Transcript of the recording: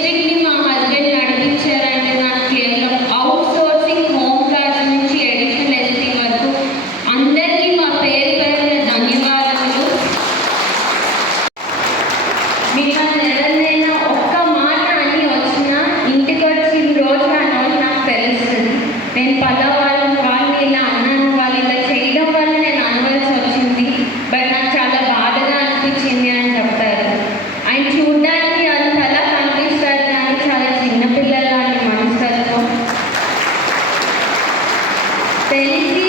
didn't Thank you.